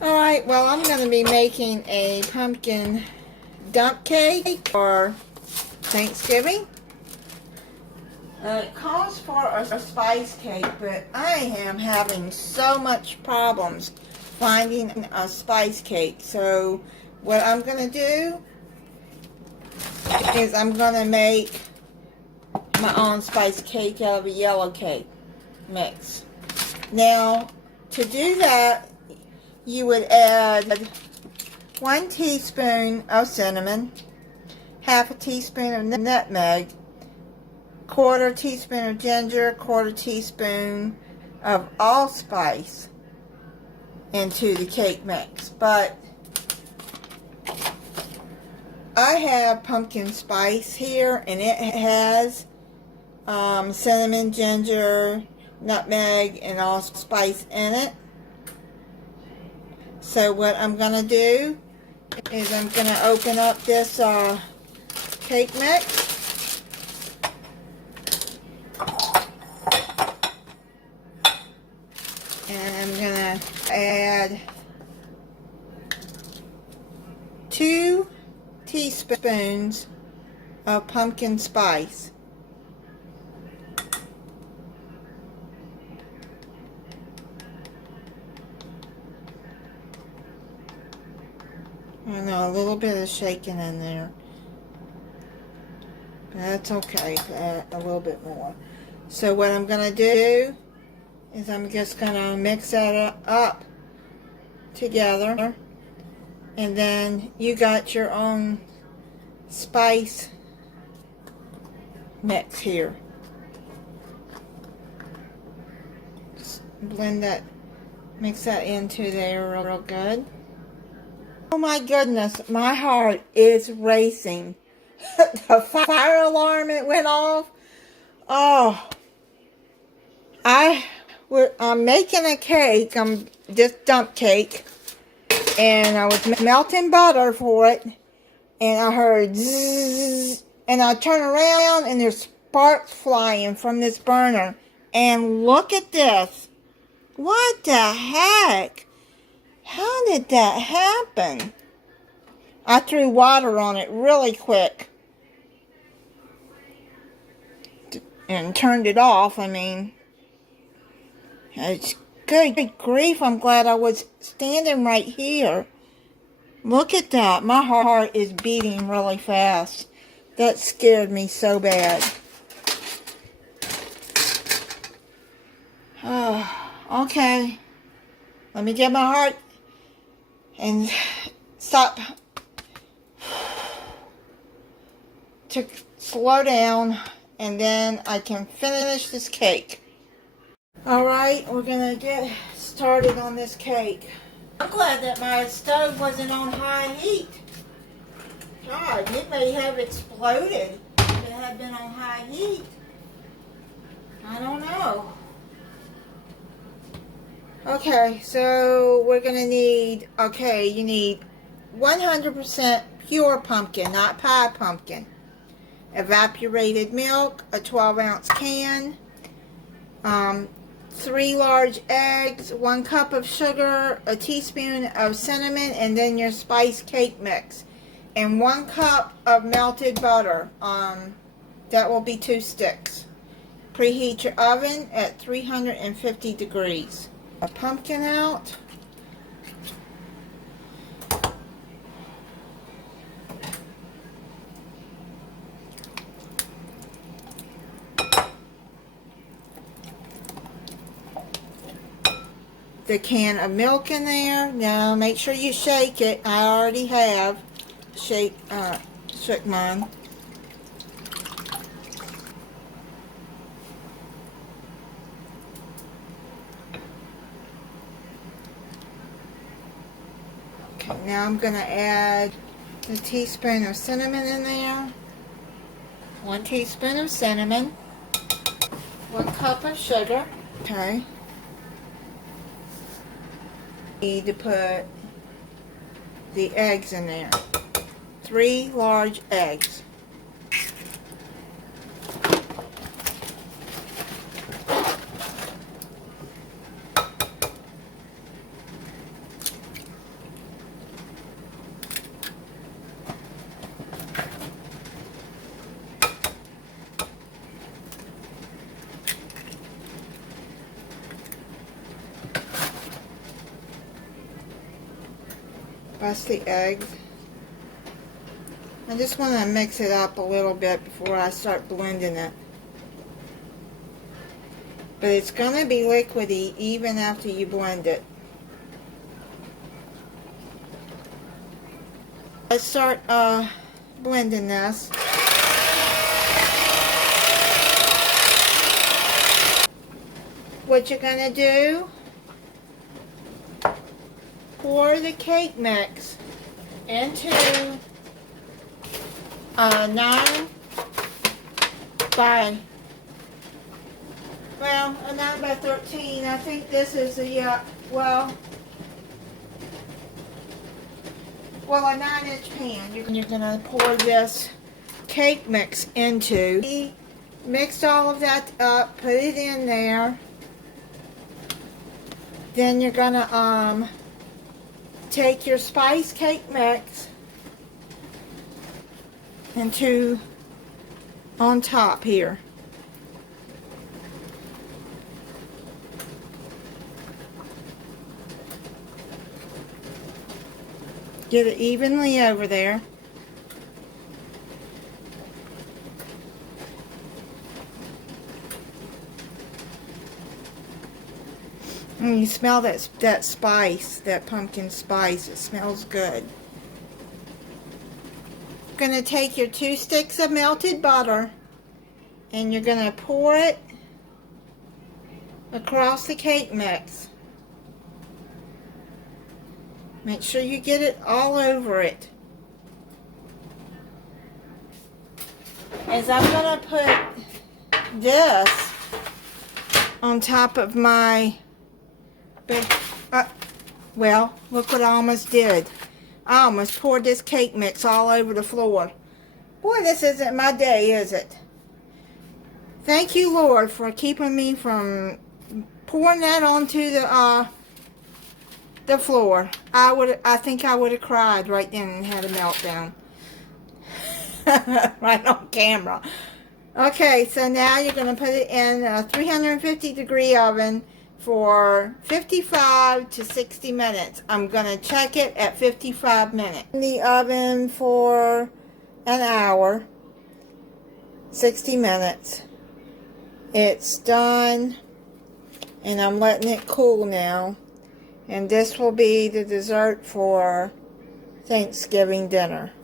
Alright, well, I'm going to be making a pumpkin dump cake for Thanksgiving. It calls for a spice cake, but I am having so much problems finding a spice cake. So what I'm going to do is I'm going to make my own spice cake out of a yellow cake mix. Now, to do that, you would add 1 teaspoon of cinnamon, half a teaspoon of nutmeg, 1/4 teaspoon of ginger, 1/4 teaspoon of allspice into the cake mix. But I have pumpkin spice here, and it has cinnamon, ginger, nutmeg, and allspice in it. So what I'm going to do is I'm going to open up this cake mix. And I'm going to add 2 teaspoons of pumpkin spice. I know, a little bit of shaking in there. But that's okay, add a little bit more. So what I'm going to do is I'm just going to mix that up together. And then you got your own spice mix here. Just blend that, mix that into there real good. Oh my goodness, my heart is racing. The fire alarm, it went off. Oh, I'm making a cake, this dump cake, and I was melting butter for it, and I heard zzz, and I turn around and there's sparks flying from this burner, and look at this. What the heck? How did that happen? I threw water on it really quick and turned it off. I mean, it's good grief. I'm glad I was standing right here. Look at that. My heart is beating really fast. That scared me so bad. Okay. Let me get my heart and stop to slow down, and then I can finish this cake. Alright, we're gonna get started on this cake. I'm glad that my stove wasn't on high heat. God, it may have exploded if it had been on high heat. I don't know. Okay, so we're gonna need, you need 100% pure pumpkin, not pie pumpkin. Evaporated milk, a 12-ounce can, 3 large eggs, 1 cup of sugar, a teaspoon of cinnamon, and then your spice cake mix, and 1 cup of melted butter. That will be 2 sticks. Preheat your oven at 350 degrees. A pumpkin out. The can of milk in there. Now make sure you shake it. I already have shook mine. Okay, now I'm going to add a teaspoon of cinnamon in there. 1 teaspoon of cinnamon. 1 cup of sugar. Okay. Need to put the eggs in there. 3 large eggs. Bust the eggs. I just want to mix it up a little bit before I start blending it. But it's going to be liquidy even after you blend it. Let's start blending this. What you're going to do, pour the cake mix into a 9 by 13. I think this is a, well, a 9-inch pan. You're going to pour this cake mix into. Mixed all of that up, put it in there. Then you're going to take your spice cake mix into on top here. Get it evenly over there. And you smell that spice, that pumpkin spice. It smells good. You're going to take your 2 sticks of melted butter and you're going to pour it across the cake mix. Make sure you get it all over it. As I'm going to put this on top of my, well, look what I almost did. I almost poured this cake mix all over the floor. Boy, this isn't my day, is it? Thank you, Lord, for keeping me from pouring that onto the floor. I think I would have cried right then and had a meltdown. Right on camera. Okay, so now you're going to put it in a 350-degree oven for 55 to 60 minutes. I'm going to check it at 55 minutes. In the oven for an hour, 60 minutes. It's done, and I'm letting it cool now. And this will be the dessert for Thanksgiving dinner.